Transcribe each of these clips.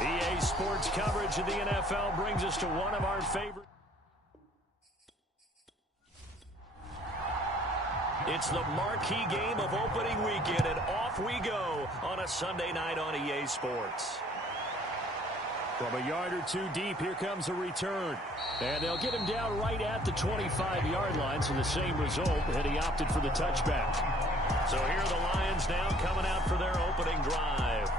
EA Sports coverage of the NFL brings us to one of our favorite. It's the marquee game of opening weekend, and off we go on a Sunday night on EA Sports. From a yard or two deep, here comes a return. And they'll get him down right at the 25-yard line, so the same result, and he opted for the touchback. So here are the Lions now coming out for their opening drive.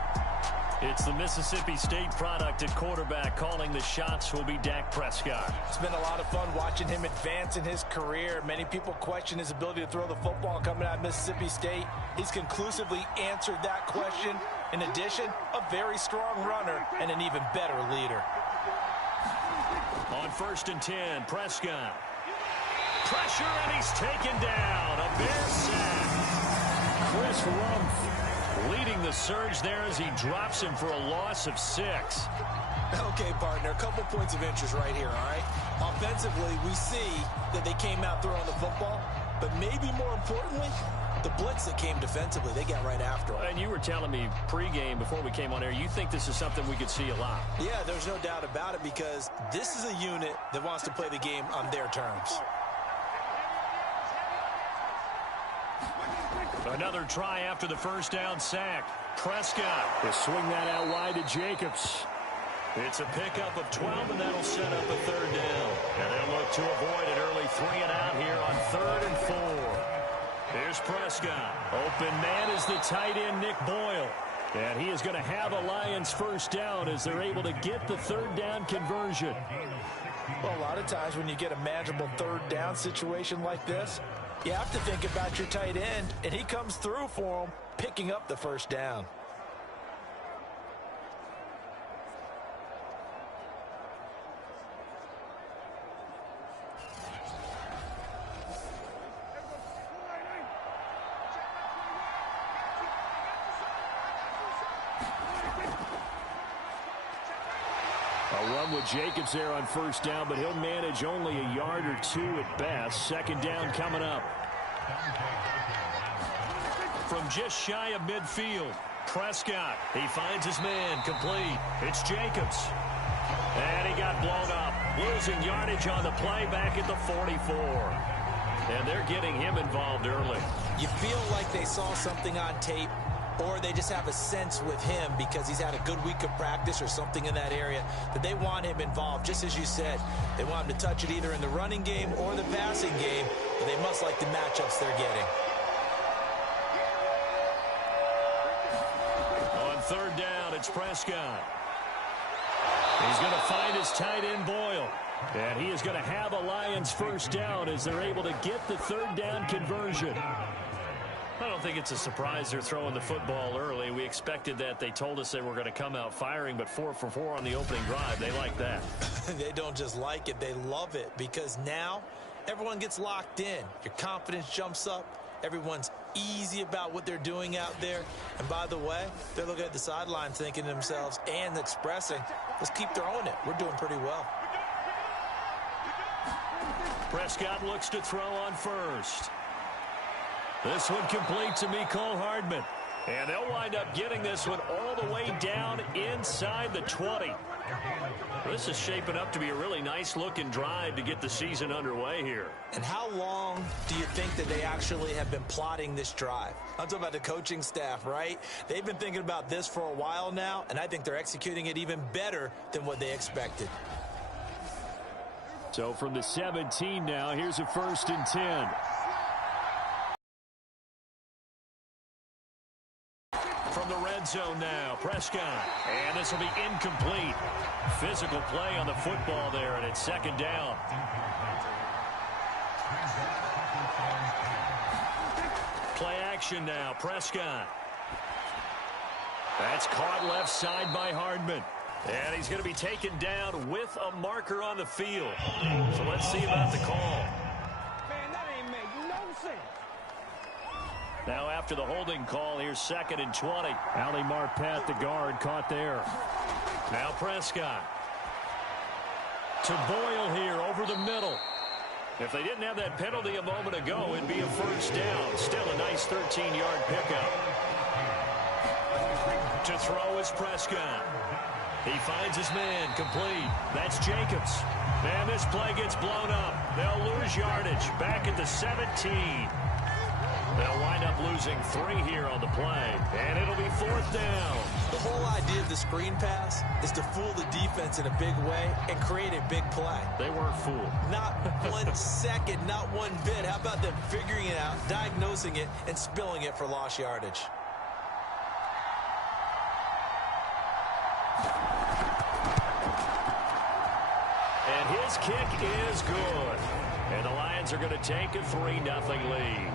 It's the Mississippi State product at quarterback. Calling the shots will be Dak Prescott. It's been a lot of fun watching him advance in his career. Many people question his ability to throw the football coming out of Mississippi State. He's conclusively answered that question. In addition, a very strong runner and an even better leader. On 1st and 10, Prescott. Pressure, and he's taken down. A Bear sack. Chris Rumph leading the surge there as he drops him for a loss of 6. Okay, partner, a couple points of interest right here, all right? Offensively, we see that they came out throwing the football, but maybe more importantly, the blitz that came defensively, they got right after him. And you were telling me pregame before we came on air, you think this is something we could see a lot. Yeah, there's no doubt about it, because this is a unit that wants to play the game on their terms. Another try after the first down sack. Prescott will swing that out wide to Jacobs. It's a pickup of 12, and that'll set up a 3rd down. And they'll look to avoid an early 3-and-out here on 3rd and 4. Here's Prescott. Open man is the tight end, Nick Boyle. And he is going to have a Lions first down as they're able to get the 3rd down conversion. Well, a lot of times when you get a manageable 3rd down situation like this, you have to think about your tight end, and he comes through for him, picking up the first down. A run with Jacobs there on 1st down, but he'll manage only a yard or 2 at best. 2nd down coming up. From just shy of midfield, Prescott. He finds his man, complete. It's Jacobs. And he got blown up. Losing yardage on the play back at the 44. And they're getting him involved early. You feel like they saw something on tape, or they just have a sense with him because he's had a good week of practice or something in that area that they want him involved. Just as you said, they want him to touch it either in the running game or the passing game, but they must like the matchups they're getting. On 3rd down, it's Prescott. He's going to find his tight end, Boyle. And he is going to have a Lions first down as they're able to get the 3rd down conversion. I don't think it's a surprise they're throwing the football early. We expected that. They told us they were going to come out firing, but 4 for 4 on the opening drive. They like that. They don't just like it, they love it, because now everyone gets locked in. Your confidence jumps up. Everyone's easy about what they're doing out there. And by the way, they're looking at the sideline thinking to themselves and expressing, let's keep throwing it. We're doing pretty well. Prescott looks to throw on 1st. This one complete to Mecole Hardman. And they'll wind up getting this one all the way down inside the 20. This is shaping up to be a really nice-looking drive to get the season underway here. And how long do you think that they actually have been plotting this drive? I'm talking about the coaching staff, right? They've been thinking about this for a while now, and I think they're executing it even better than what they expected. So from the 17 now, here's a 1st and 10. From the red zone now, Prescott. And this will be incomplete. Physical play on the football there, and it's 2nd down. Play action now, Prescott. That's caught left side by Hardman. And he's going to be taken down with a marker on the field. So let's see about the call. Man, that ain't make no sense. Now after the holding call, here's 2nd and 20. Ali Marpet, the guard, caught there. Now Prescott. To Boyle here over the middle. If they didn't have that penalty a moment ago, it'd be a 1st down. Still a nice 13-yard pickup. To throw is Prescott. He finds his man, complete. That's Jacobs. And this play gets blown up. They'll lose yardage back at the 17. They'll wind up losing 3 here on the play, and it'll be 4th down. The whole idea of the screen pass is to fool the defense in a big way and create a big play. They weren't fooled. Not 1 second, not 1 bit. How about them figuring it out, diagnosing it, and spilling it for lost yardage? And his kick is good. And the Lions are going to take a 3-0 lead.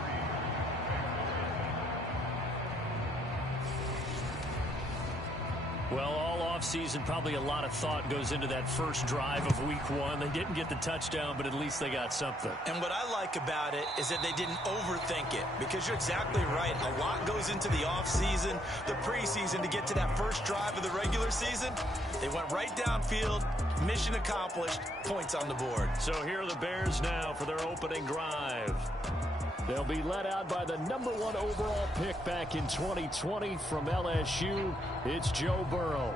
Well, all offseason, probably a lot of thought goes into that first drive of week 1. They didn't get the touchdown, but at least they got something. And what I like about it is that they didn't overthink it, because you're exactly right. A lot goes into the offseason, the preseason, to get to that first drive of the regular season. They went right downfield, mission accomplished, points on the board. So here are the Bears now for their opening drive. They'll be led out by the #1 overall pick back in 2020 from LSU. It's Joe Burrow.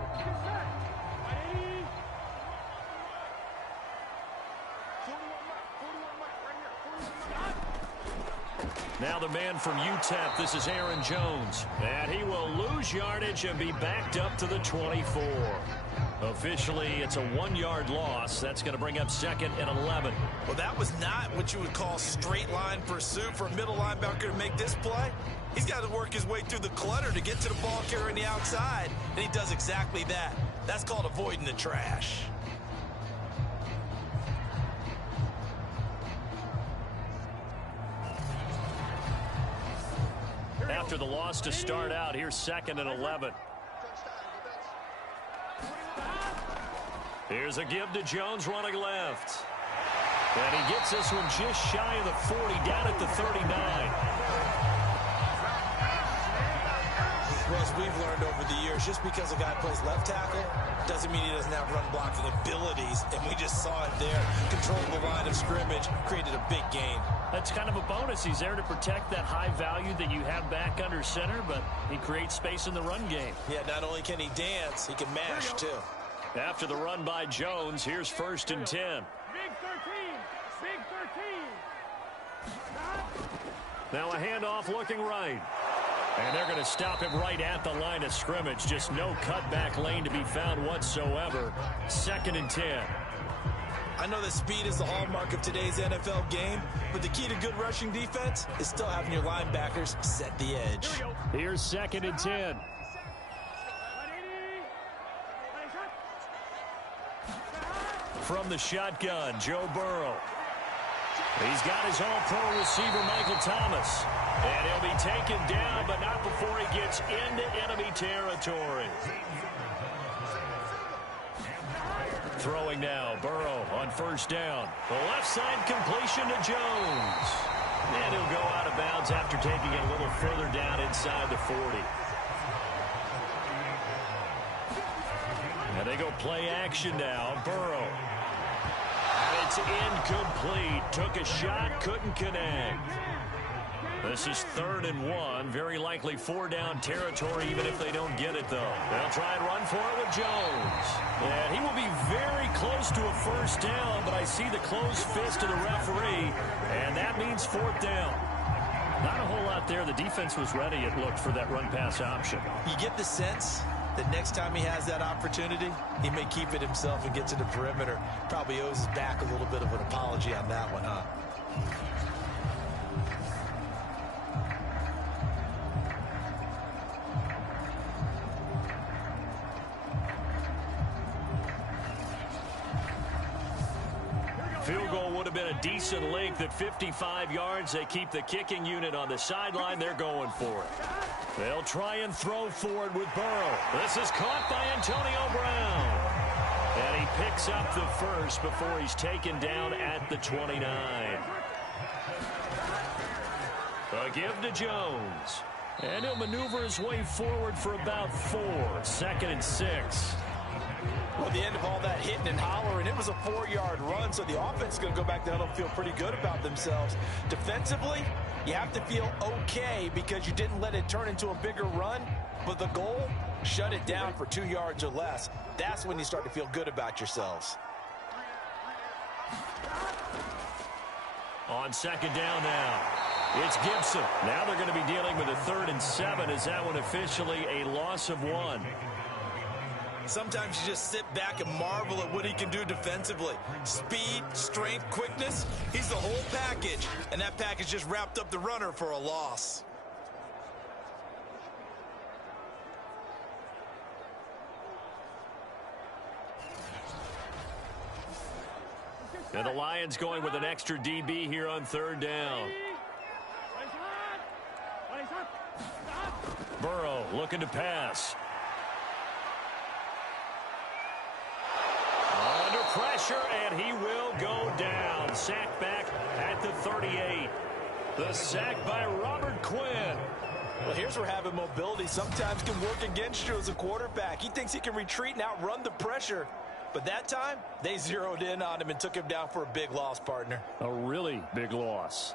Now the man from UTEP, this is Aaron Jones. And he will lose yardage and be backed up to the 24. Officially, it's a 1-yard loss. That's going to bring up 2nd and 11. Well, that was not what you would call straight line pursuit for a middle linebacker to make this play. He's got to work his way through the clutter to get to the ball carrier on the outside, and he does exactly that. That's called avoiding the trash. After the loss to start out, here's 2nd and 11. Here's a give to Jones running left. And he gets this one just shy of the 40, down at the 39. Well, as we've learned over the years, just because a guy plays left tackle doesn't mean he doesn't have run blocking abilities. And we just saw it there. Controlling the line of scrimmage, created a big gain. That's kind of a bonus. He's there to protect that high value that you have back under center, but he creates space in the run game. Yeah, not only can he dance, he can mash too. After the run by Jones, here's 1st and 10. Big 13. Big 13. Now a handoff looking right. And they're going to stop him right at the line of scrimmage. Just no cutback lane to be found whatsoever. 2nd and 10. I know that speed is the hallmark of today's NFL game, but the key to good rushing defense is still having your linebackers set the edge. Here's 2nd and 10. From the shotgun, Joe Burrow. He's got his all-pro receiver, Michael Thomas. And he'll be taken down, but not before he gets into enemy territory. Throwing now, Burrow on 1st down. The left side completion to Jones. And he'll go out of bounds after taking it a little further down inside the 40. And they go play action now, Burrow. And it's incomplete. Took a shot, couldn't connect. This is 3rd and 1. Very likely 4-down territory, even if they don't get it, though. They'll try and run for it with Jones. And he will be very close to a 1st down, but I see the closed fist of the referee, and that means 4th down. Not a whole lot there. The defense was ready, it looked, for that run-pass option. You get the sense that next time he has that opportunity, he may keep it himself and get to the perimeter. Probably owes his back a little bit of an apology on that one, huh? Field goal would have been a decent length at 55 yards. They keep the kicking unit on the sideline. They're going for it. They'll try and throw forward with Burrow. This is caught by Antonio Brown. And he picks up the 1st before he's taken down at the 29. A give to Jones. And he'll maneuver his way forward for about 4. 2nd and 6. Well, at the end of all that hitting and hollering, it was a 4-yard run, so the offense is going to go back down and feel pretty good about themselves. Defensively, you have to feel okay because you didn't let it turn into a bigger run. But the goal, shut it down for 2 yards or less. That's when you start to feel good about yourselves. On second down now, it's Gibson. Now they're going to be dealing with a 3rd and 7. Is that one officially a loss of 1? Sometimes you just sit back and marvel at what he can do defensively. Speed, strength, quickness. He's the whole package. And that package just wrapped up the runner for a loss. And the Lions going with an extra DB here on 3rd down. Burrow looking to pass. Under pressure, and he will go down. Sacked back at the 38. The sack by Robert Quinn. Well, here's where having mobility sometimes can work against you as a quarterback. He thinks he can retreat and outrun the pressure. But that time, they zeroed in on him and took him down for a big loss, partner. A really big loss.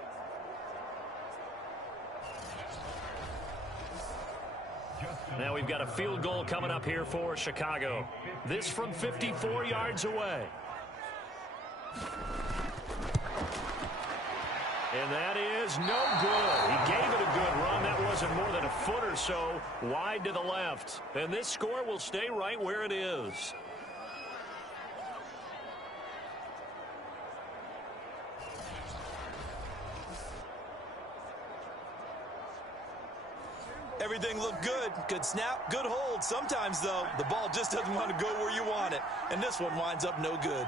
Now we've got a field goal coming up here for Chicago. This from 54 yards away. And that is no good. He gave it a good run. That wasn't more than a foot or so wide to the left. And this score will stay right where it is. Everything looked good. Good snap, good hold. Sometimes, though, the ball just doesn't want to go where you want it. And this one winds up no good.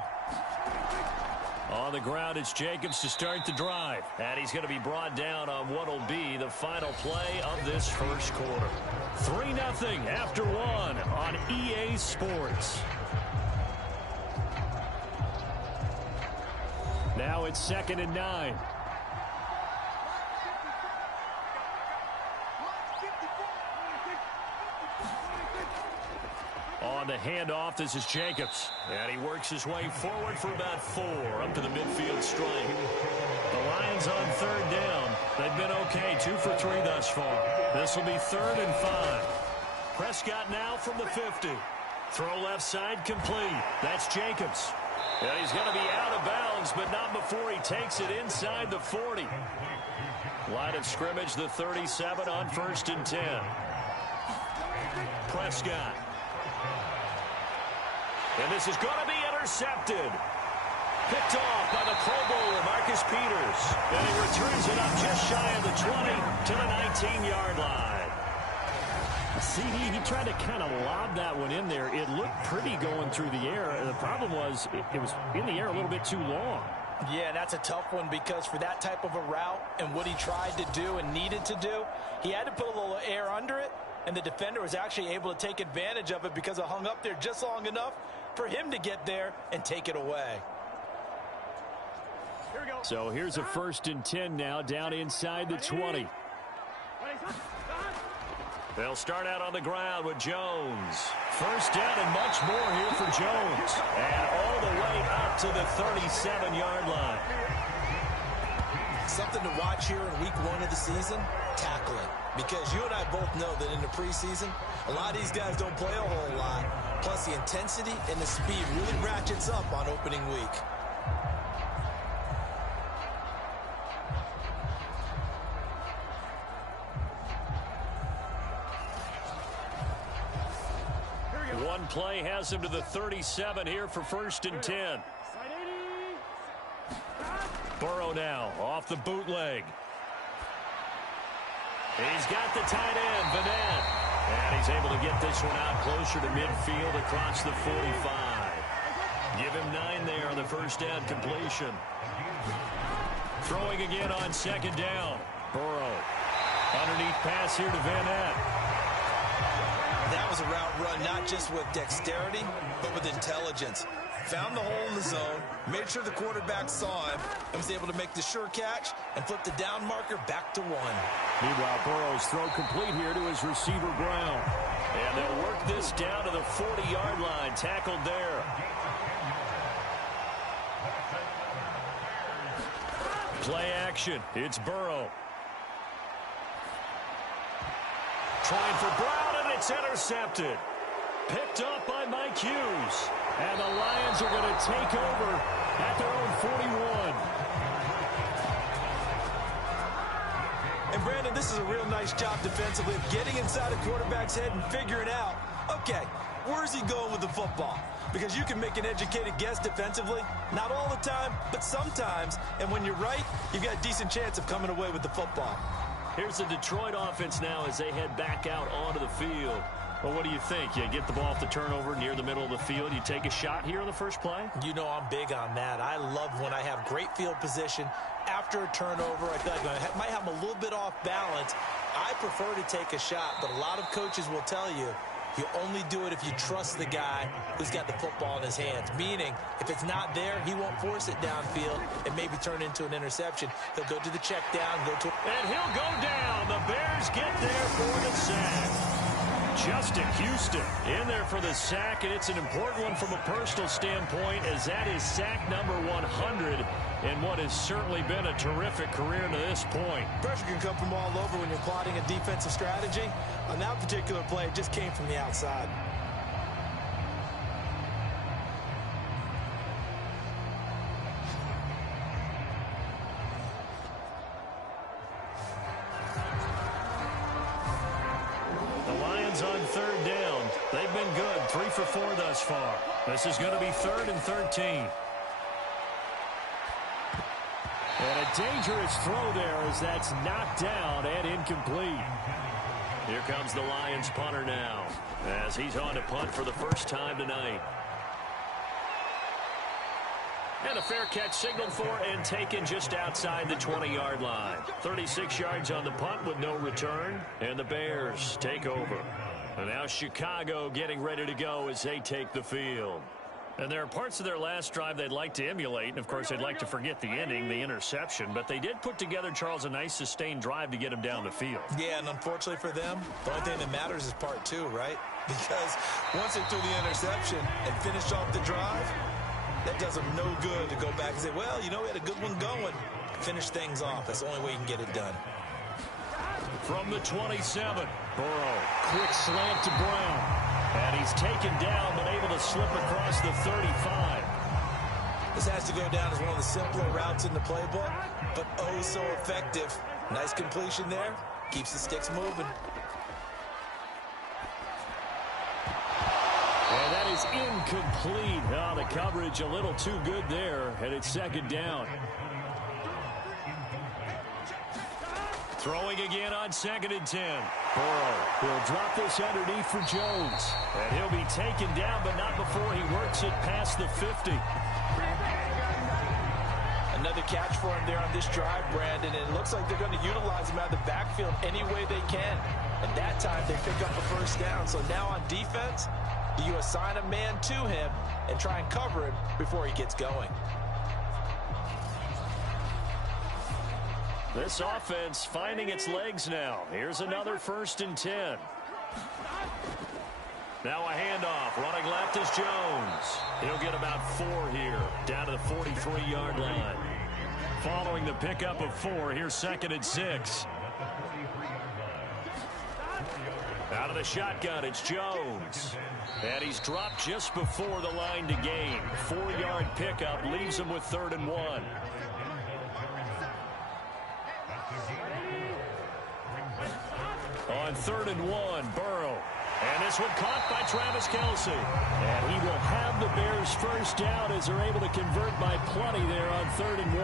On the ground, it's Jacobs to start the drive. And he's going to be brought down on what will be the final play of this first quarter. 3-0 after 1 on EA Sports. Now it's 2nd and 9. On the handoff, this is Jacobs. And he works his way forward for about 4 up to the midfield stripe. The Lions on 3rd down. They've been okay, 2 for 3 thus far. This will be 3rd and 5. Prescott now from the 50. Throw left side complete. That's Jacobs. And he's going to be out of bounds, but not before he takes it inside the 40. Line of scrimmage, the 37 on 1st and 10. Prescott. And this is going to be intercepted. Picked off by the Pro Bowler, Marcus Peters. And he returns it up just shy of the 20 to the 19-yard line. See, he tried to kind of lob that one in there. It looked pretty going through the air. The problem was it was in the air a little bit too long. Yeah, that's a tough one because for that type of a route and what he tried to do and needed to do, he had to put a little air under it, and the defender was actually able to take advantage of it because it hung up there just long enough for him to get there and take it away. Here we go. So here's a 1st and 10 now down inside the 20. They'll start out on the ground with Jones. 1st down and much more here for Jones. And all the way up to the 37-yard line. Something to watch here in week 1 of the season, tackling. Because you and I both know that in the preseason, a lot of these guys don't play a whole lot. Plus the intensity and the speed really ratchets up on opening week. One play has him to the 37 here for 1st and 10. Burrow now off the bootleg. He's got the tight end, Vanette. And he's able to get this one out closer to midfield across the 45. Give him 9 there on the 1st down completion. Throwing again on 2nd down. Burrow. Underneath pass here to Vanette. That was a route run not just with dexterity, but with intelligence. Found the hole in the zone, made sure the quarterback saw him, and was able to make the sure catch and flip the down marker back to 1. Meanwhile, Burrow's throw complete here to his receiver, Brown. And they'll work this down to the 40-yard line. Tackled there. Play action. It's Burrow. Trying for Brown, and It's intercepted. Picked up by Mike Hughes. And the Lions are going to take over at their own 41. And Brandon, this is a real nice job defensively of getting inside a quarterback's head and figuring out, okay, where's he going with the football? Because you can make an educated guess defensively. Not all the time, but sometimes. And when you're right, you've got a decent chance of coming away with the football. Here's the Detroit offense now as they head back out onto the field. Well, what do you think? You get the ball off the turnover near the middle of the field. You take a shot here on the first play? You know I'm big on that. I love when I have great field position after a turnover. I feel like I might have them a little bit off balance. I prefer to take a shot, but a lot of coaches will tell you, you only do it if you trust the guy who's got the football in his hands. Meaning, if it's not there, he won't force it downfield and maybe turn into an interception. He'll go to the check down, and he'll go down. The Bears get there for the sack. Justin Houston in there for the sack, and it's an important one from a personal standpoint as that is sack number 100 in what has certainly been a terrific career to this point. Pressure can come from all over when you're plotting a defensive strategy. On that particular play, it just came from the outside. On third down. They've been good. 3 for 4 thus far. This is going to be 3rd and 13. And a dangerous throw there as that's knocked down and incomplete. Here comes the Lions punter now as he's on to punt for the first time tonight. And a fair catch signaled for and taken just outside the 20-yard line. 36 yards on the punt with no return. And the Bears take over. And now Chicago getting ready to go as they take the field. And there are parts of their last drive they'd like to emulate. And, of course, they'd like to forget the ending, the interception. But they did put together, Charles, a nice sustained drive to get them down the field. Yeah, and unfortunately for them, the only thing that matters is part 2, right? Because once they threw the interception and finished off the drive, that does them no good to go back and say, well, you know, we had a good one going. Finish things off. That's the only way you can get it done. From the 27, Burrow, quick slant to Brown. And he's taken down, but able to slip across the 35. This has to go down as one of the simpler routes in the playbook, but oh so effective. Nice completion there. Keeps the sticks moving. And that is incomplete. Oh, the coverage a little too good there, and it's 2nd down. Throwing again on 2nd and 10. Burrow will drop this underneath for Jones. And he'll be taken down, but not before he works it past the 50. Another catch for him there on this drive, Brandon, and it looks like they're going to utilize him out of the backfield any way they can. And that time they pick up a first down. So now on defense, you assign a man to him and try and cover him before he gets going. This offense finding its legs now. Here's another 1st and 10. Now a handoff. Running left is Jones. He'll get about 4 here, down to the 43-yard line. Following the pickup of 4, here's 2nd and 6. Out of the shotgun, it's Jones. And he's dropped just before the line to gain. 4-yard pickup leaves him with 3rd and 1. On 3rd and 1, Burrow. And this one caught by Travis Kelce. And he will have the Bears first down as they're able to convert by plenty there on 3rd and 1.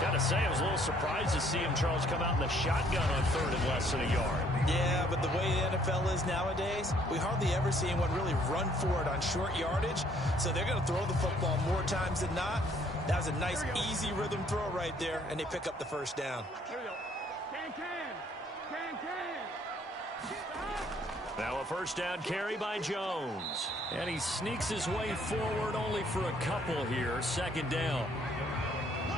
Got to say, I was a little surprised to see him, Charles, come out in the shotgun on 3rd and less than a yard. Yeah, but the way the NFL is nowadays, we hardly ever see anyone really run for it on short yardage. So they're going to throw the football more times than not. That was a nice, easy rhythm throw right there, and they pick up the first down. Now a first down carry by Jones. And he sneaks his way forward only for a couple here. 2nd down.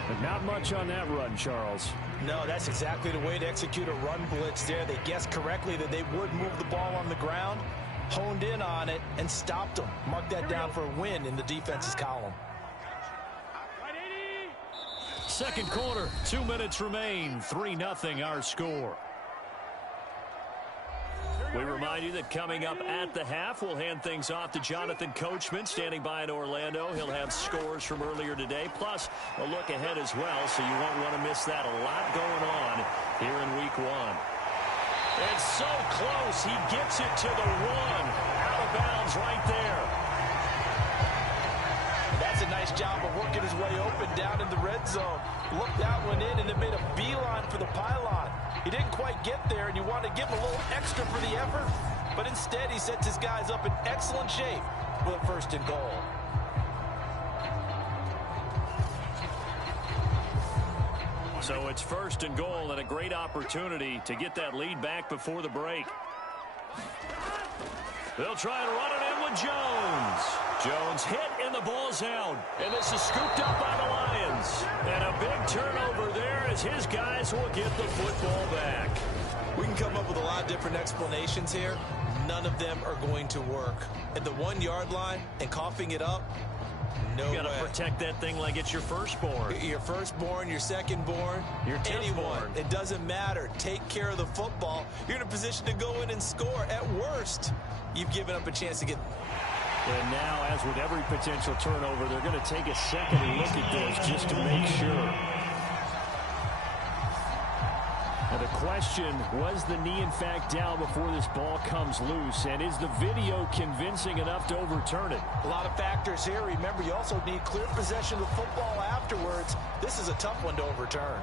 But not much on that run, Charles. No, that's exactly the way to execute a run blitz there. They guessed correctly that they would move the ball on the ground, honed in on it, and stopped them. Mark that down for a win in the defense's column. 2nd quarter, 2 minutes remain. 3-0 our score. We remind you that coming up at the half, we'll hand things off to Jonathan Coachman, standing by in Orlando. He'll have scores from earlier today, plus a look ahead as well, so you won't want to miss that. A lot going on here in Week 1. It's so close. He gets it to the 1. Out of bounds right there. That's a nice job of working his way open down in the red zone. Looked that one in and it made a beeline for the pylon. He didn't quite get there, and you want to give him a little extra for the effort, but instead he sets his guys up in excellent shape with a 1st and goal. So it's 1st and goal and a great opportunity to get that lead back before the break. They'll try to run it in with Jones. Jones hit and the ball's out. And this is scooped up by the Lions. And a big turnover there as his guys will get the football back. We can come up with a lot of different explanations here. None of them are going to work. At the 1-yard line and coughing it up, no way. You got to protect that thing like it's your firstborn. Your firstborn, your secondborn, your anyone. It doesn't matter. Take care of the football. You're in a position to go in and score. At worst, you've given up a chance to get... And now, as with every potential turnover, they're going to take a second look at this just to make sure. Now the question, was the knee in fact down before this ball comes loose? And is the video convincing enough to overturn it? A lot of factors here. Remember, you also need clear possession of the football afterwards. This is a tough one to overturn.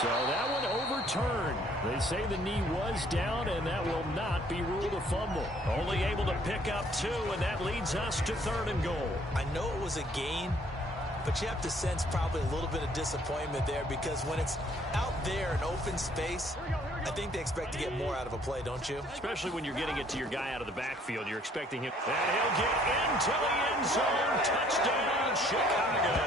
So that one overturned. They say the knee was down, and that will not be ruled a fumble. Only able to pick up 2, and that leads us to 3rd and goal. I know it was a gain, but you have to sense probably a little bit of disappointment there, because when it's out there in open space, I think they expect to get more out of a play, don't you? Especially when you're getting it to your guy out of the backfield. You're expecting him. And he'll get into the end zone. Touchdown, Chicago.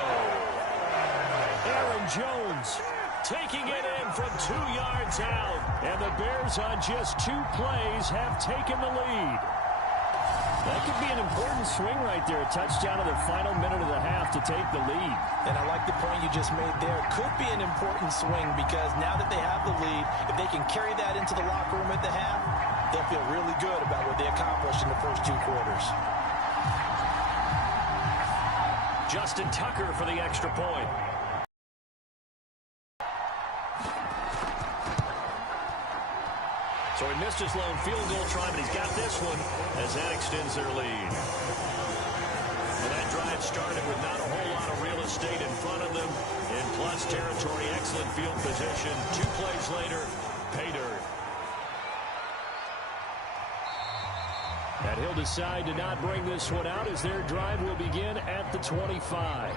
Aaron Jones taking it in from 2 yards out. And the Bears on just 2 plays have taken the lead. That could be an important swing right there. A touchdown in the final minute of the half to take the lead. And I like the point you just made there. Could be an important swing, because now that they have the lead, if they can carry that into the locker room at the half, they'll feel really good about what they accomplished in the first 2 quarters. Justin Tucker for the extra point. So he missed his lone field goal try, but he's got this one as that extends their lead. And that drive started with not a whole lot of real estate in front of them. In plus territory, excellent field position. 2 plays later, pay dirt. And he'll decide to not bring this one out as their drive will begin at the 25.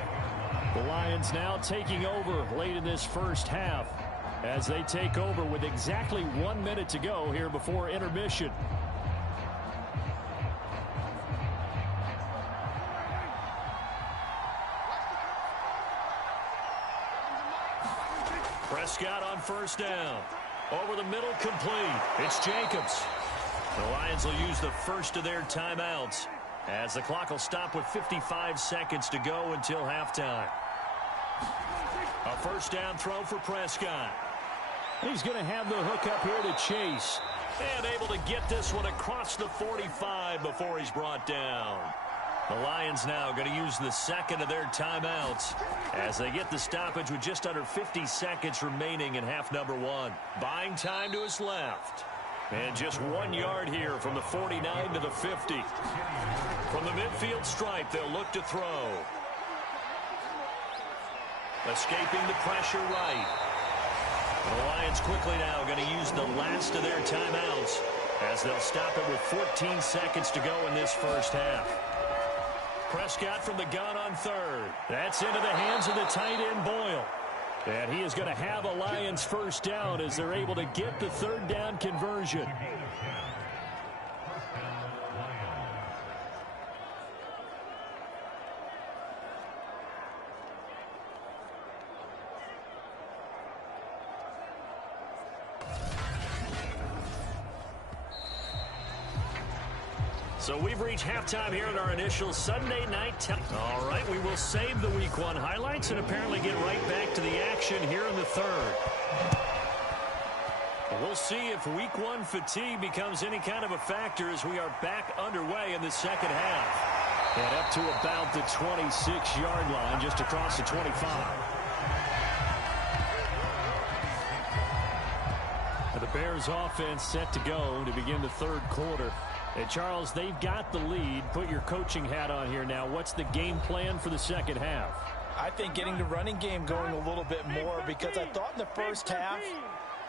The Lions now taking over late in this first half, as they take over with exactly 1 minute to go here before intermission. Prescott on 1st down. Over the middle, complete. It's Jacobs. The Lions will use the first of their timeouts, as the clock will stop with 55 seconds to go until halftime. A 1st down throw for Prescott. He's going to have the hook up here to Chase. And able to get this one across the 45 before he's brought down. The Lions now going to use the second of their timeouts as they get the stoppage with just under 50 seconds remaining in half number 1. Buying time to his left. And just 1 yard here from the 49 to the 50. From the midfield stripe, they'll look to throw. Escaping the pressure right. The Lions quickly now going to use the last of their timeouts as they'll stop it with 14 seconds to go in this first half. Prescott from the gun on 3rd. That's into the hands of the tight end Boyle. And he is going to have a Lions 1st down as they're able to get the 3rd down conversion. So we've reached halftime here in our initial Sunday night. All right, we will save the Week 1 highlights and apparently get right back to the action here in the third. We'll see if Week 1 fatigue becomes any kind of a factor as we are back underway in the second half. And up to about the 26-yard line, just across the 25. The Bears offense set to go to begin the third quarter. And Charles, they've got the lead. Put your coaching hat on here now. What's the game plan for the second half? I think getting the running game going a little bit more, because I thought in the first half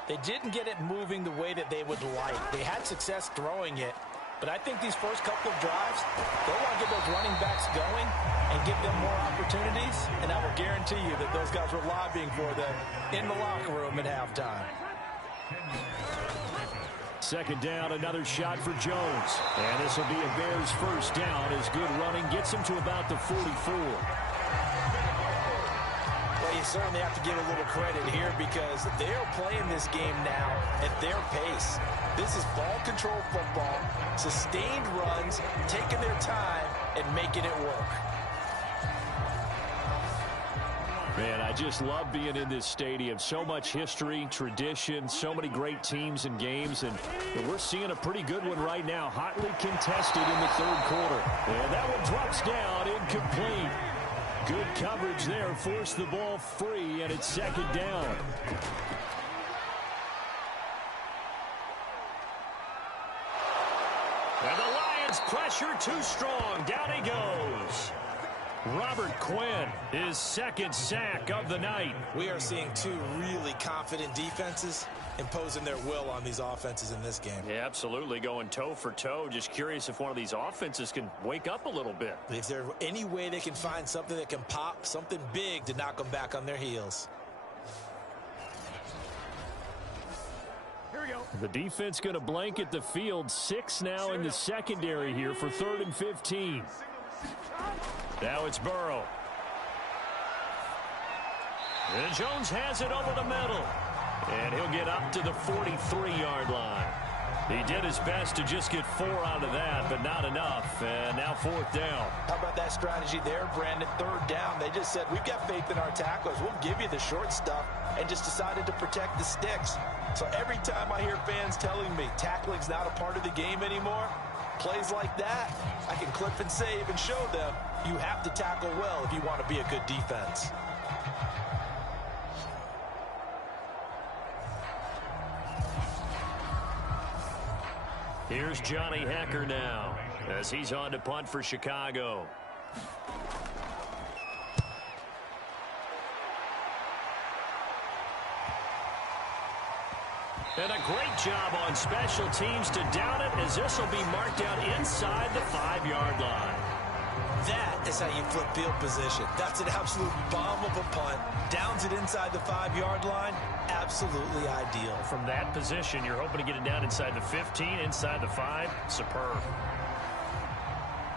they didn't get it moving the way that they would like. They had success throwing it, but I think these first couple of drives, they want to get those running backs going and give them more opportunities, and I will guarantee you that those guys were lobbying for them in the locker room at halftime. Second down, another shot for Jones. And this will be a Bears first down as good running gets him to about the 44. Well, you certainly have to give a little credit here because they're playing this game now at their pace. This is ball control football, sustained runs, taking their time and making it work. Man, I just love being in this stadium. So much history, tradition, so many great teams and games, and we're seeing a pretty good one right now. Hotly contested in the third quarter. And that one drops down, incomplete. Good coverage there, forced the ball free, and it's second down. And the Lions pressure too strong. Down he goes. Robert Quinn, his second sack of the night. We are seeing two really confident defenses imposing their will on these offenses in this game. Yeah, absolutely, going toe for toe. Just curious if one of these offenses can wake up a little bit. If there's any way they can find something that can pop, something big to knock them back on their heels. Here we go. The defense going to blanket the field. 6 now in the secondary here for 3rd and 15. Now it's Burrow. And Jones has it over the middle. And he'll get up to the 43-yard line. He did his best to just get 4 out of that, but not enough. And now 4th down. How about that strategy there, Brandon? 3rd down. They just said, we've got faith in our tacklers. We'll give you the short stuff, and just decided to protect the sticks. So every time I hear fans telling me tackling's not a part of the game anymore, plays like that, I can clip and save and show them you have to tackle well if you want to be a good defense. Here's Johnny Hekker now as he's on to punt for Chicago. And a great job on special teams to down it, as this will be marked out inside the 5-yard line. That is how you flip field position. That's an absolute bomb of a punt. Downs it inside the 5-yard line. Absolutely ideal. From that position, you're hoping to get it down inside the 15, inside the 5. Superb.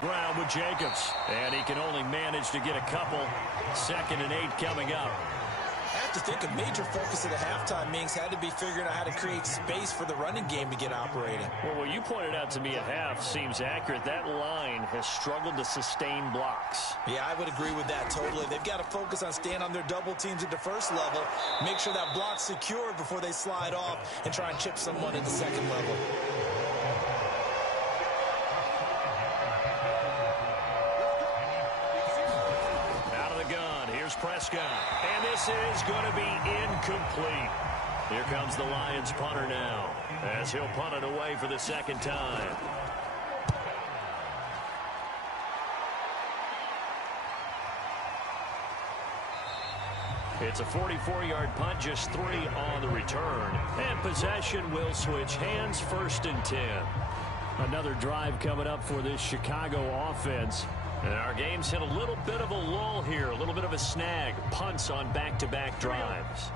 Brown with Jacobs. And he can only manage to get a couple. 2nd and 8 coming up. I have to think a major focus of the halftime meetings had to be figuring out how to create space for the running game to get operating. Well, what you pointed out to me at half seems accurate. That line has struggled to sustain blocks. Yeah, I would agree with that totally. They've got to focus on staying on their double teams at the first level, make sure that block's secured before they slide off and try and chip someone at the second level. Prescott, and this is going to be incomplete. Here comes the Lions punter now, as he'll punt it away for the 2nd time. It's a 44-yard punt, just 3 on the return, and possession will switch hands, 1st and 10. Another drive coming up for this Chicago offense. And our game's hit a little bit of a lull here, a little bit of a snag. Punts on back-to-back drives.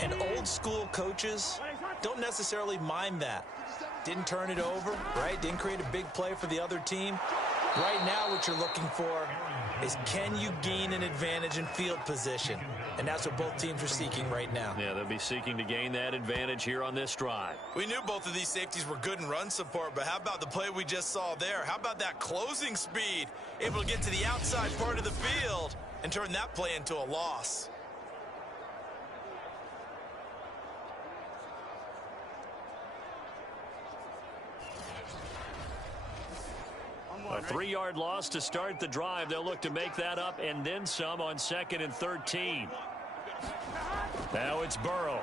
And old-school coaches don't necessarily mind that. Didn't turn it over, right? Didn't create a big play for the other team. Right now what you're looking for is, can you gain an advantage in field position? And that's what both teams are seeking right now. Yeah, they'll be seeking to gain that advantage here on this drive. We knew both of these safeties were good in run support, but how about the play we just saw there? How about that closing speed? Able to get to the outside part of the field and turn that play into a loss. A 3-yard loss to start the drive. They'll look to make that up and then some on 2nd and 13. Now it's Burrow.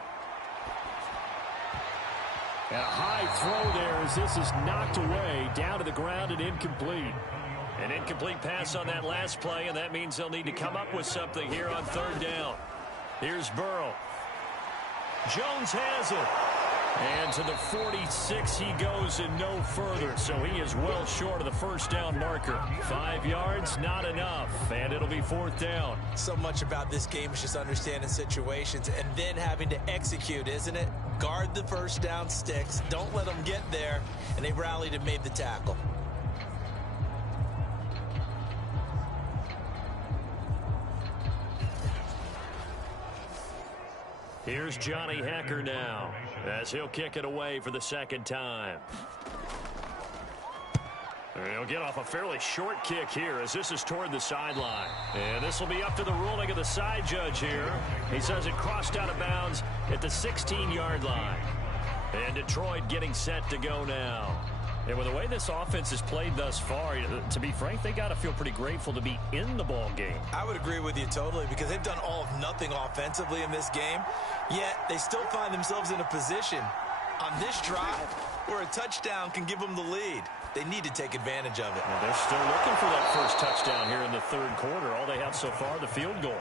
And a high throw there as this is knocked away, down to the ground and incomplete. An incomplete pass on that last play, and that means they'll need to come up with something here on 3rd down. Here's Burrow. Jones has it. And to the 46 he goes and no further. So he is well short of the 1st down marker. 5 yards, not enough. And it'll be 4th down. So much about this game is just understanding situations and then having to execute, isn't it? Guard the 1st down sticks. Don't let them get there. And they rallied and made the tackle. Here's Johnny Hekker now as he'll kick it away for the 2nd time. He'll get off a fairly short kick here as this is toward the sideline. And this will be up to the ruling of the side judge here. He says it crossed out of bounds at the 16-yard line. And Detroit getting set to go now. And with the way this offense has played thus far, to be frank, they got to feel pretty grateful to be in the ball game. I would agree with you totally, because they've done all of nothing offensively in this game, yet they still find themselves in a position on this drive where a touchdown can give them the lead. They need to take advantage of it. Well, they're still looking for that first touchdown here in the 3rd quarter. All they have so far, the field goal.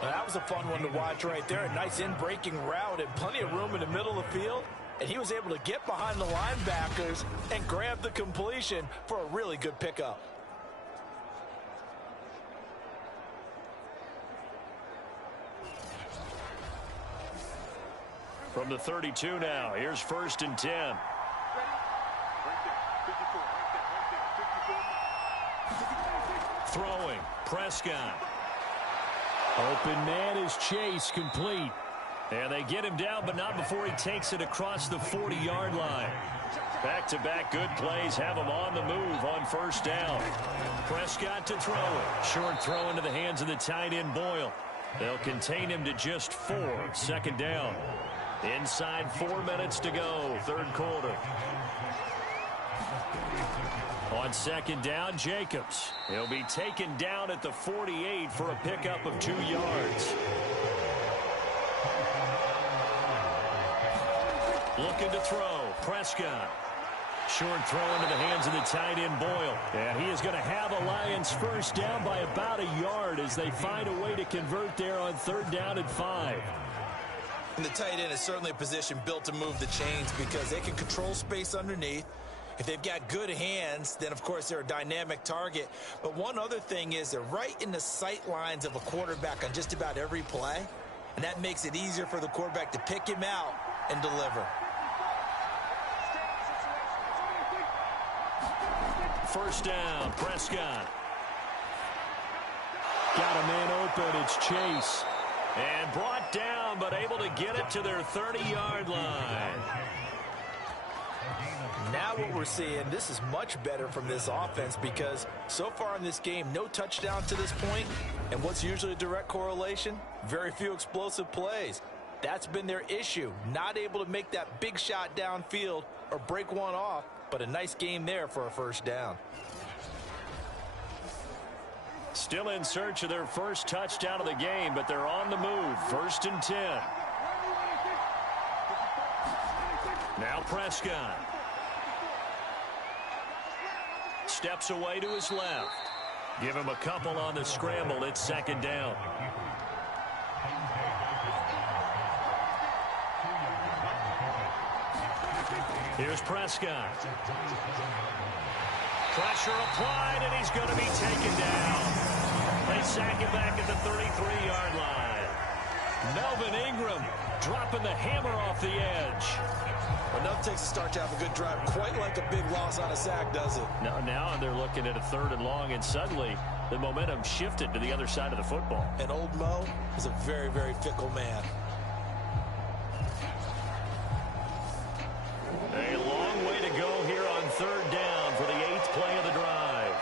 Well, that was a fun one to watch right there. A nice in-breaking route and plenty of room in the middle of the field. And he was able to get behind the linebackers and grab the completion for a really good pickup. From the 32 now, here's 1st and 10. Throwing, Prescott. Open man is Chase, complete. And they get him down, but not before he takes it across the 40-yard line. Back-to-back good plays have him on the move on 1st down. Prescott to throw it. Short throw into the hands of the tight end Boyle. They'll contain him to just 4. 2nd down. Inside 4 minutes to go, 3rd quarter. On 2nd down, Jacobs. He'll be taken down at the 48 for a pickup of 2 yards. Looking to throw, Prescott. Short throw into the hands of the tight end Boyle. And he is going to have a Lions 1st down by about a yard as they find a way to convert there on 3rd down and 5. And the tight end is certainly a position built to move the chains because they can control space underneath. If they've got good hands, then of course they're a dynamic target. But one other thing is they're right in the sight lines of a quarterback on just about every play. And that makes it easier for the quarterback to pick him out and deliver. 1st down, Prescott. Got a man open, it's Chase. And brought down, but able to get it to their 30-yard line. Now what we're seeing, this is much better from this offense because so far in this game, no touchdown to this point. And what's usually a direct correlation? Very few explosive plays. That's been their issue. Not able to make that big shot downfield or break one off, but a nice game there for a 1st down. Still in search of their first touchdown of the game, but they're on the move. 1st and 10. Now Prescott. Steps away to his left. Give him a couple on the scramble. It's 2nd down. Here's Prescott. Pressure applied, and he's going to be taken down. They sack him back at the 33-yard line. Melvin Ingram dropping the hammer off the edge. Enough takes a start to have a good drive. Quite like a big loss on a sack, does it? Now they're looking at a 3rd and long, and suddenly the momentum shifted to the other side of the football. And old Mo is a very, very fickle man. A long way to go here on 3rd down for the 8th play of the drive.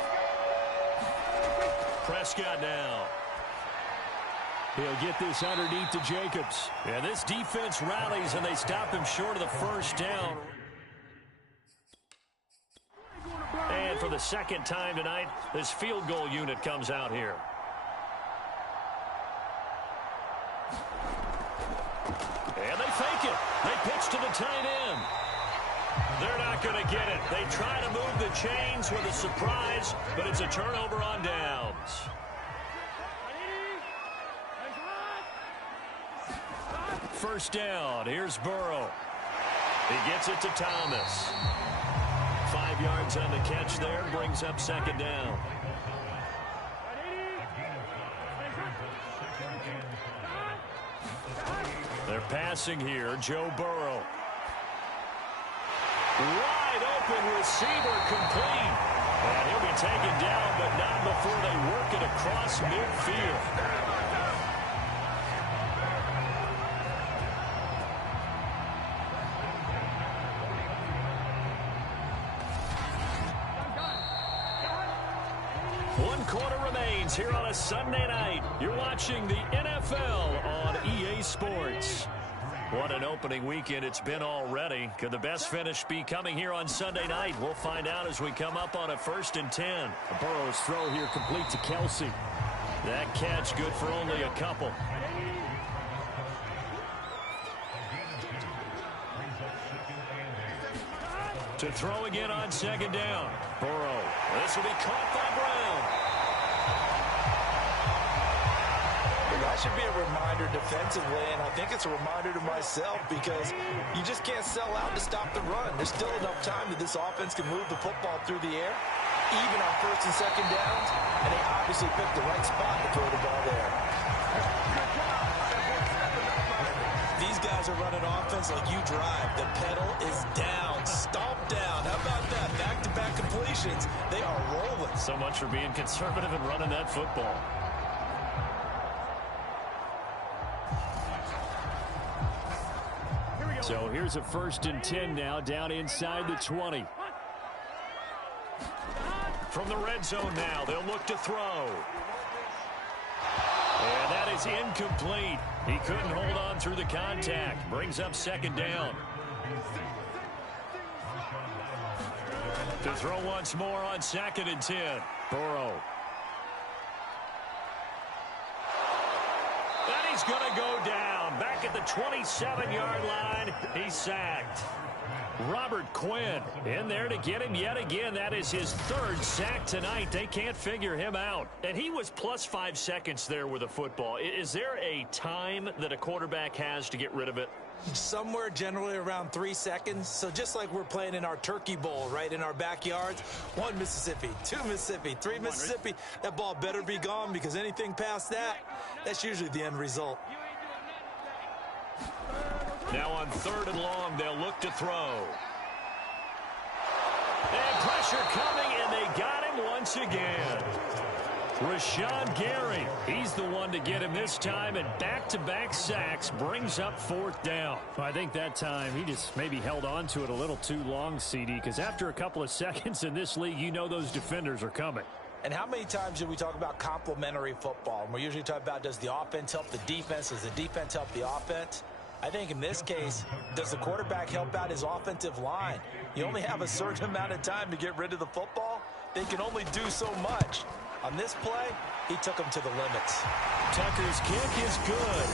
Prescott now. He'll get this underneath to Jacobs. And this defense rallies, and they stop him short of the 1st down. And for the 2nd time tonight, this field goal unit comes out here. And they fake it. They pitch to the tight end. They're not going to get it. They try to move the chains with a surprise, but it's a turnover on downs. First down. Here's Burrow. He gets it to Thomas. 5 yards on the catch there. Brings up 2nd down. They're passing here. Joe Burrow. Wide open receiver complete. And he'll be taken down, but not before they work it across midfield. One quarter remains here on a Sunday night. You're watching the NFL on EA Sports. What an opening weekend it's been already. Could the best finish be coming here on Sunday night? We'll find out as we come up on a 1st and 10. Burrow's throw here complete to Kelsey. That catch good for only a couple. To throw again on 2nd down. Burrow. This will be caught by Brown. That should be a reminder defensively, and I think it's a reminder to myself because you just can't sell out to stop the run. There's still enough time that this offense can move the football through the air, even on 1st and 2nd downs, and they obviously picked the right spot to throw the ball there. These guys are running offense like you drive. The pedal is down, stomp down. How about that? Back-to-back completions. They are rolling. So much for being conservative and running that football. So here's a 1st and 10 now, down inside the 20. From the red zone now, they'll look to throw. And that is incomplete. He couldn't hold on through the contact. Brings up 2nd down. To throw once more on 2nd and 10. Burrow. And he's going to go down. Back at the 27-yard line, he's sacked. Robert Quinn in there to get him yet again. That is his 3rd sack tonight. They can't figure him out. And he was plus 5 seconds there with a football. Is there a time that a quarterback has to get rid of it? Somewhere generally around 3 seconds. So just like we're playing in our turkey bowl, right, in our backyards, 1 Mississippi, 2 Mississippi, 3 Mississippi, that ball better be gone because anything past that, that's usually the end result. Now on 3rd and long, they'll look to throw. And pressure coming, and they got him once again. Rashawn Gary, he's the one to get him this time, and back-to-back sacks brings up 4th down. Well, I think that time he just maybe held on to it a little too long, CD, because after a couple of seconds in this league, you know those defenders are coming. And how many times do we talk about complementary football? And we're usually talking about, does the offense help the defense? Does the defense help the offense? I think in this case, does the quarterback help out his offensive line? You only have a certain amount of time to get rid of the football. They can only do so much. On this play, he took them to the limits. Tucker's kick is good.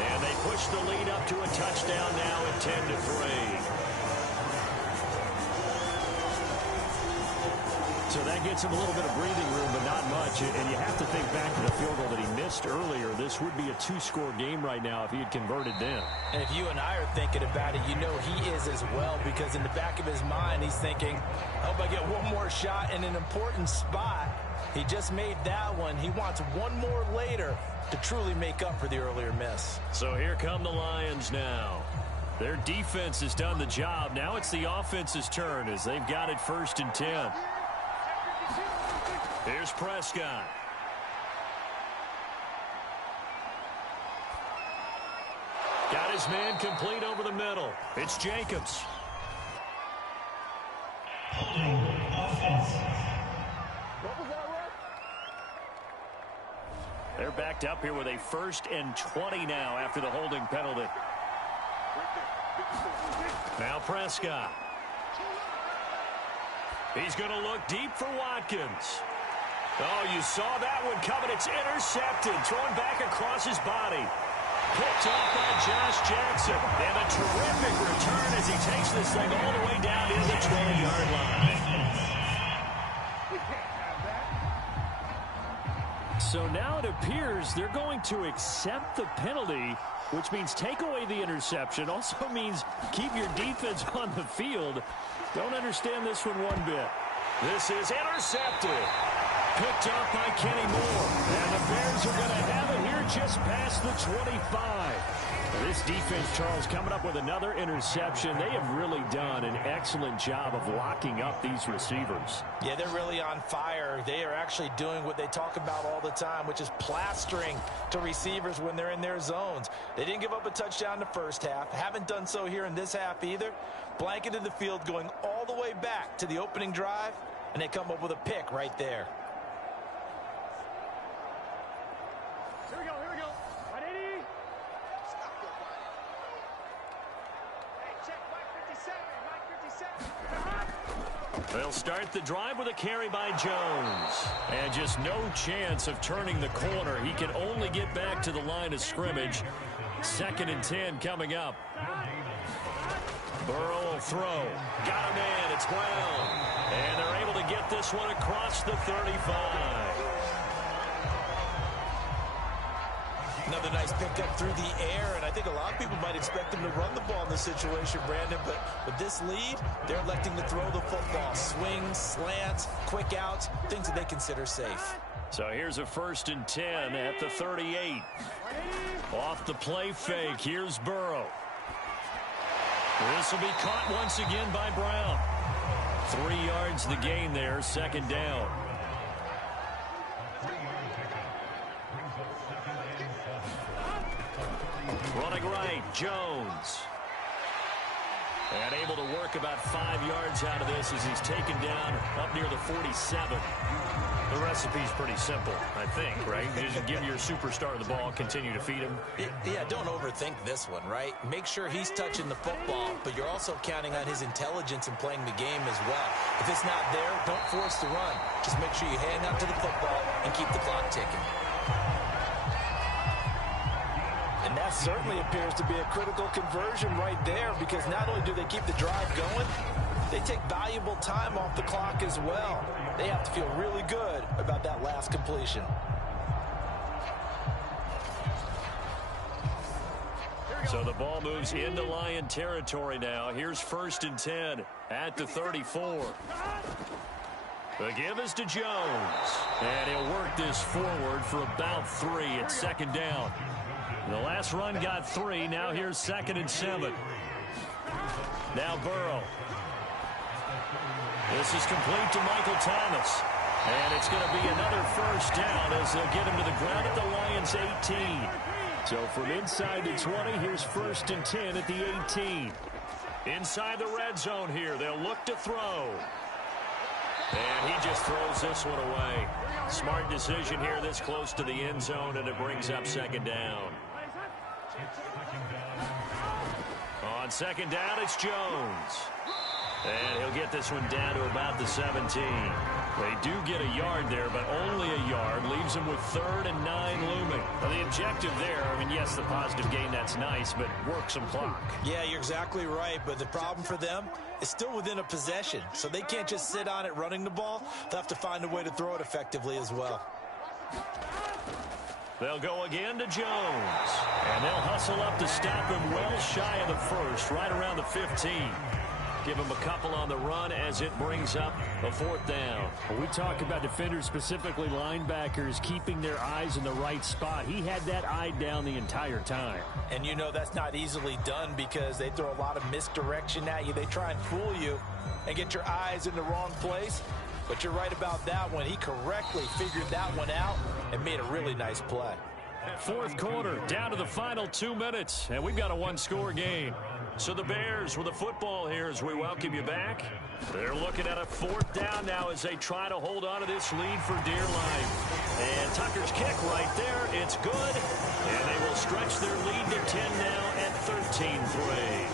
And they push the lead up to a touchdown now at 10-3. So that gets him a little bit of breathing room, but not much. And you have to think back to the field goal that he missed earlier. This would be a 2-score game right now if he had converted then. And if you and I are thinking about it, you know he is as well, because in the back of his mind, he's thinking, I hope I get one more shot in an important spot He just made that one. He wants one more later to truly make up for the earlier miss. So here come the Lions now. Their defense has done the job. Now it's the offense's turn as they've got it 1st and 10. Here's Prescott. Got his man complete over the middle. It's Jacobs. They're backed up here with a 1st and 20 now after the holding penalty. Now Prescott. He's going to look deep for Watkins. Oh, you saw that one coming. It's intercepted. Thrown back across his body. Picked off by Josh Jackson. And a terrific return as he takes this thing all the way down to the 20-yard line. So now it appears they're going to accept the penalty, which means take away the interception. Also means keep your defense on the field. Don't understand this one bit. This is intercepted. Picked up by Kenny Moore. And the Bears are going to have it here just past the 25. This defense, Charles, coming up with another interception. They have really done an excellent job of locking up these receivers. Yeah, they're really on fire. They are actually doing what they talk about all the time, which is plastering to receivers when they're in their zones. They didn't give up a touchdown in the first half. Haven't done so here in this half either. Blanketed the field going all the way back to the opening drive, and they come up with a pick right there. Here we go, here we go. 180. Hey, check Mike 57, Mike 57. They'll start the drive with a carry by Jones. And just no chance of turning the corner. He can only get back to the line of scrimmage. 2nd and 10 coming up. Burrow will throw. Got a man. It's Brown. And they're able to get this one across the 35. Another nice pickup through the air, and I think a lot of people might expect them to run the ball in this situation, Brandon, but with this lead, they're electing to throw the football. Swings, slants, quick outs, things that they consider safe. So here's a 1st and 10 at the 38. Off the play fake, here's Burrow. This will be caught once again by Brown. 3 yards the gain there, 2nd down. Running right, Jones. And able to work about 5 yards out of this as he's taken down up near the 47. The recipe's pretty simple, I think, right? You just give your superstar the ball, continue to feed him. Yeah, don't overthink this one, right? Make sure he's touching the football, but you're also counting on his intelligence in playing the game as well. If it's not there, don't force the run. Just make sure you hang on to the football and keep the clock ticking. And that certainly appears to be a critical conversion right there, because not only do they keep the drive going, they take valuable time off the clock as well. They have to feel really good about that last completion. So the ball moves into Lion territory now. Here's 1st and 10 at the 34. The give is to Jones. And he'll work this forward for about 3 at 2nd down. The last run got 3. Now here's 2nd and 7. Now Burrow. This is complete to Michael Thomas. And it's going to be another 1st down as they'll get him to the ground at the Lions' 18. So from inside the 20, here's 1st and 10 at the 18. Inside the red zone here, they'll look to throw. And he just throws this one away. Smart decision here this close to the end zone, and it brings up 2nd down. On 2nd down, it's Jones. And he'll get this one down to about the 17. They do get a yard there, but only a yard. Leaves them with 3rd and 9 looming. Well, the objective there, I mean, yes, the positive gain, that's nice, but work some clock. Yeah, you're exactly right, but the problem for them is still within a possession, so they can't just sit on it running the ball. They'll have to find a way to throw it effectively as well. They'll go again to Jones. And they'll hustle up to stop him well shy of the 1st, right around the 15. Give him a couple on the run as it brings up a 4th down. We talk about defenders, specifically linebackers, keeping their eyes in the right spot. He had that eye down the entire time. And you know that's not easily done because they throw a lot of misdirection at you. They try and fool you and get your eyes in the wrong place. But you're right about that one. He correctly figured that one out and made a really nice play. 4th quarter, down to the final 2 minutes, and we've got a 1-score game. So the Bears with the football here as we welcome you back. They're looking at a 4th down now as they try to hold on to this lead for dear life. And Tucker's kick right there. It's good. And they will stretch their lead to 10 now at 13-3.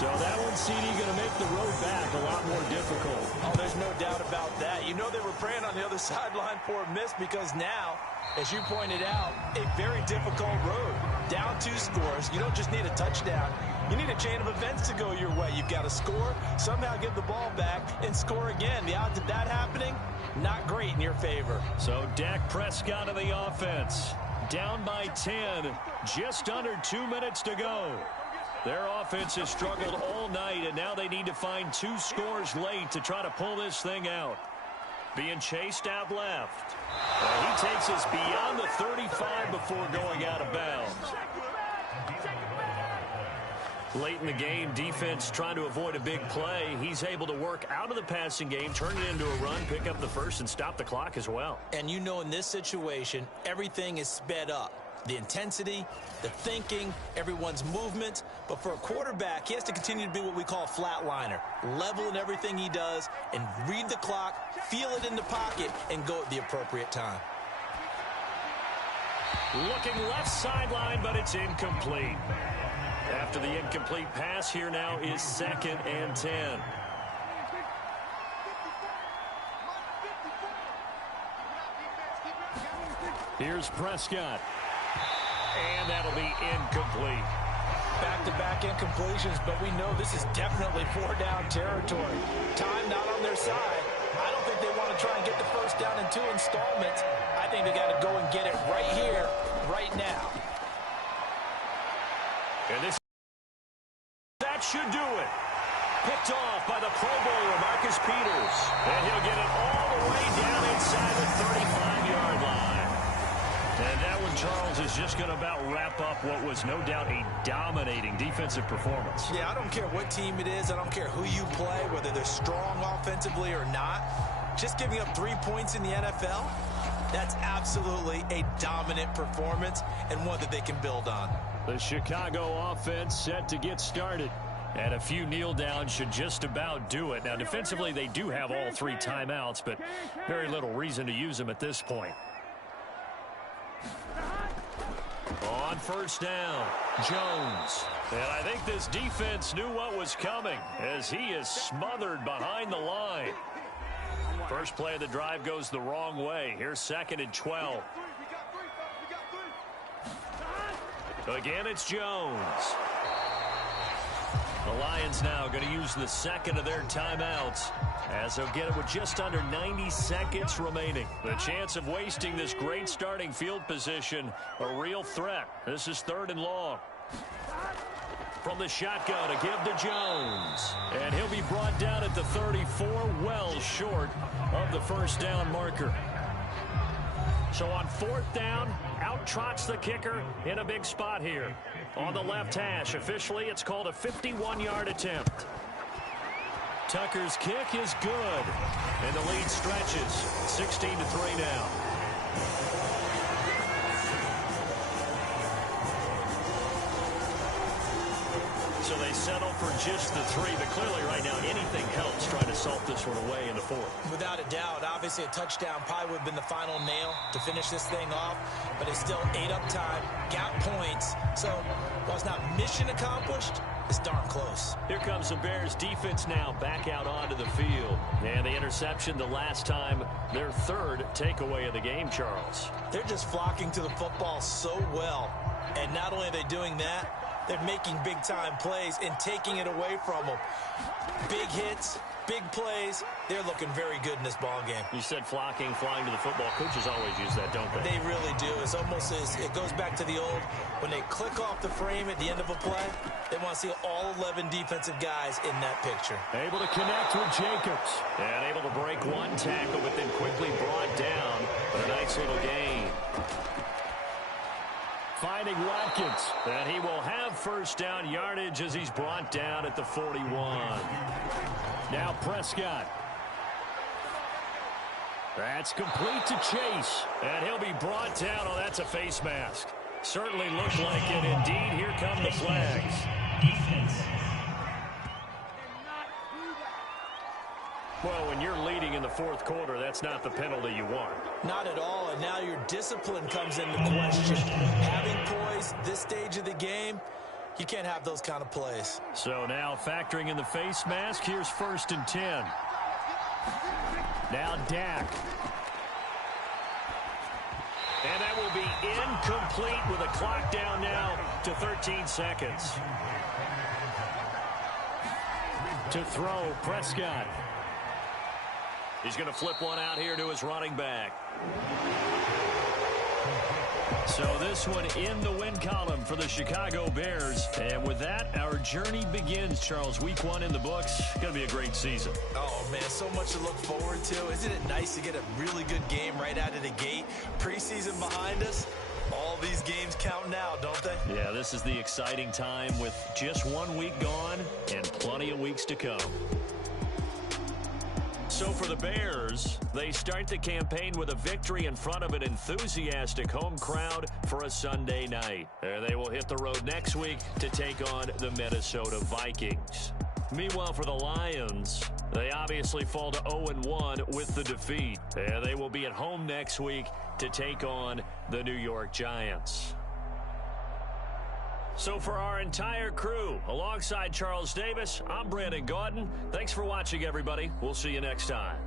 So that one, CD, going to make the road back a lot more difficult. Oh, there's no doubt about that. You know they were praying on the other sideline for a miss because now, as you pointed out, a very difficult road. Down 2 scores. You don't just need a touchdown. You need a chain of events to go your way. You've got to score, somehow get the ball back, and score again. The odds of that happening, not great in your favor. So Dak Prescott of the offense, down by 10, just under 2 minutes to go. Their offense has struggled all night, and now they need to find 2 scores late to try to pull this thing out. Being chased out left. He takes us beyond the 35 before going out of bounds. Late in the game, defense trying to avoid a big play. He's able to work out of the passing game, turn it into a run, pick up the first, and stop the clock as well. And you know in this situation, everything is sped up. The intensity, the thinking, everyone's movement. But for a quarterback, he has to continue to be what we call a flatliner. Level in everything he does and read the clock, feel it in the pocket, and go at the appropriate time. Looking left sideline, but it's incomplete. After the incomplete pass, here now is 2nd and 10. Here's Prescott. And that'll be incomplete. Back-to-back incompletions, but we know this is definitely 4-down territory. Time not on their side. I don't think they want to try and get the first down in 2 installments. I think they got to go and get it right here, right now. And that should do it. Picked off by the Pro Bowler, Marcus Peters. And he'll get it all the way down inside the 35-yard line. And that one, Charles, is just going to about wrap up what was no doubt a dominating defensive performance. Yeah, I don't care what team it is. I don't care who you play, whether they're strong offensively or not. Just giving up 3 points in the NFL, that's absolutely a dominant performance and one that they can build on. The Chicago offense set to get started. And a few kneel downs should just about do it. Now, defensively, they do have all 3 timeouts, but very little reason to use them at this point. On 1st down, Jones. And I think this defense knew what was coming as he is smothered behind the line. First play of the drive goes the wrong way. Here's 2nd and 12. Again, it's Jones. The Lions now going to use the 2nd of their timeouts as they'll get it with just under 90 seconds remaining. The chance of wasting this great starting field position, a real threat. This is 3rd and long. From the shotgun to give to Jones. And he'll be brought down at the 34, well short of the first down marker. So on 4th down, out trots the kicker in a big spot here. On the left hash, officially it's called a 51-yard attempt. Tucker's kick is good, and the lead stretches 16-3 now. So they settle for just the 3, but clearly right now anything helps trying to salt this one away in the 4th. Without a doubt, obviously a touchdown probably would have been the final nail to finish this thing off, but it's still 8 up time, got points, so while it's not mission accomplished, it's darn close. Here comes the Bears defense now back out onto the field. And the interception the last time, their 3rd takeaway of the game, Charles. They're just flocking to the football so well, and not only are they doing that, they're making big-time plays and taking it away from them. Big hits, big plays. They're looking very good in this ball game. You said flocking, flying to the football. Coaches always use that, don't they? They really do. It's almost as it goes back to the old, when they click off the frame at the end of a play, they want to see all 11 defensive guys in that picture. Able to connect with Jacobs. And able to break one tackle, but then quickly brought down. But a nice little gain. Finding Watkins. And he will have first down yardage as he's brought down at the 41. Now Prescott. That's complete to Chase. And he'll be brought down. Oh, that's a face mask. Certainly looked like it. Indeed, here come the flags. Well, when you're leading in the fourth quarter, that's not the penalty you want. Not at all, and now your discipline comes into question. Having poise this stage of the game, you can't have those kind of plays. So now factoring in the face mask, here's 1st and 10. Now Dak. And that will be incomplete with a clock down now to 13 seconds. To throw, Prescott. He's going to flip one out here to his running back. So this one in the win column for the Chicago Bears. And with that, our journey begins, Charles. Week 1 in the books. Going to be a great season. Oh, man, so much to look forward to. Isn't it nice to get a really good game right out of the gate? Preseason behind us. All these games count now, don't they? Yeah, this is the exciting time with just 1 week gone and plenty of weeks to come. So for the Bears, they start the campaign with a victory in front of an enthusiastic home crowd for a Sunday night. They will hit the road next week to take on the Minnesota Vikings. Meanwhile, for the Lions, they obviously fall to 0-1 with the defeat. They will be at home next week to take on the New York Giants. So for our entire crew, alongside Charles Davis, I'm Brandon Gaudin. Thanks for watching, everybody. We'll see you next time.